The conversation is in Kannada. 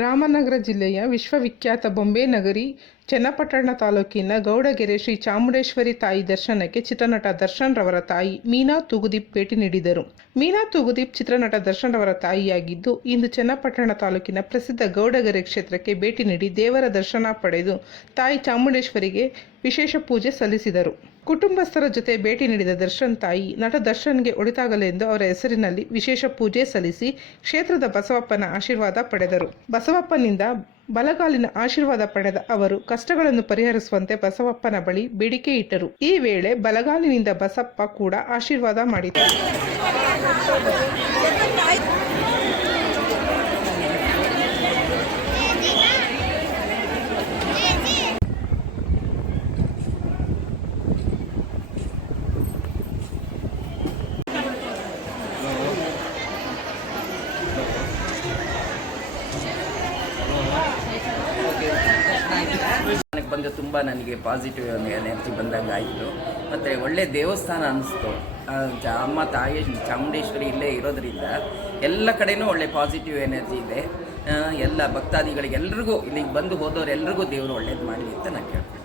ರಾಮನಗರ ಜಿಲ್ಲೆಯ ವಿಶ್ವವಿಖ್ಯಾತ ಬೊಂಬೆ ನಗರಿ ಚನ್ನಪಟ್ಟಣ ತಾಲೂಕಿನ ಗೌಡಗೆರೆ ಶ್ರೀ ಚಾಮುಂಡೇಶ್ವರಿ ತಾಯಿ ದರ್ಶನಕ್ಕೆ ಚಿತ್ರನಟ ದರ್ಶನ್ ರವರ ತಾಯಿ ಮೀನಾ ತೂಗುದೀಪ್ ಭೇಟಿ ನೀಡಿದರು. ಮೀನಾ ತೂಗುದೀಪ್ ಚಿತ್ರನಟ ದರ್ಶನ್ ರವರ ತಾಯಿಯಾಗಿದ್ದು, ಇಂದು ಚನ್ನಪಟ್ಟಣ ತಾಲೂಕಿನ ಪ್ರಸಿದ್ಧ ಗೌಡಗೆರೆ ಕ್ಷೇತ್ರಕ್ಕೆ ಭೇಟಿ ನೀಡಿ ದೇವರ ದರ್ಶನ ಪಡೆದು ತಾಯಿ ಚಾಮುಂಡೇಶ್ವರಿಗೆ ವಿಶೇಷ ಪೂಜೆ ಸಲ್ಲಿಸಿದರು. ಕುಟುಂಬಸ್ಥರ ಜೊತೆ ಭೇಟಿ ನೀಡಿದ ದರ್ಶನ್ ತಾಯಿ ನಟ ದರ್ಶನ್ಗೆ ಒಳಿತಾಗಲೆಂದು ಅವರ ಹೆಸರಿನಲ್ಲಿ ವಿಶೇಷ ಪೂಜೆ ಸಲ್ಲಿಸಿ ಕ್ಷೇತ್ರದ ಬಸವಪ್ಪನ ಆಶೀರ್ವಾದ ಪಡೆದರು. ಬಸವಪ್ಪನಿಂದ ಬಲಗಾಲಿನ ಆಶೀರ್ವಾದ ಪಡೆದ ಅವರು ಕಷ್ಟಗಳನ್ನು ಪರಿಹರಿಸುವಂತೆ ಬಸವಪ್ಪನ ಬಳಿ ಬೇಡಿಕೆ ಇಟ್ಟರು. ಈ ವೇಳೆ ಬಲಗಾಲಿನಿಂದ ಬಸಪ್ಪ ಕೂಡ ಆಶೀರ್ವಾದ ಮಾಡಿದರು. ಬಂದು ತುಂಬ ನನಗೆ ಪಾಸಿಟಿವ್ ಎನರ್ಜಿ ಬಂದಂಗೆ ಆಯಿತು. ಮತ್ತು ಒಳ್ಳೆ ದೇವಸ್ಥಾನ ಅನ್ನಿಸ್ತು. ಅಮ್ಮ ತಾಯಿ ಚಾಮುಂಡೇಶ್ವರಿ ಇಲ್ಲೇ ಇರೋದ್ರಿಂದ ಎಲ್ಲ ಕಡೆಯೂ ಒಳ್ಳೆ ಪಾಸಿಟಿವ್ ಎನರ್ಜಿ ಇದೆ. ಎಲ್ಲ ಭಕ್ತಾದಿಗಳಿಗೆ ಎಲ್ರಿಗೂ ಇಲ್ಲಿಗೆ ಬಂದು ಹೋದವರೆಲ್ರಿಗೂ ದೇವರು ಒಳ್ಳೇದು ಮಾಡಲಿ ಅಂತ ನಾನು ಕೇಳ್ತೀನಿ.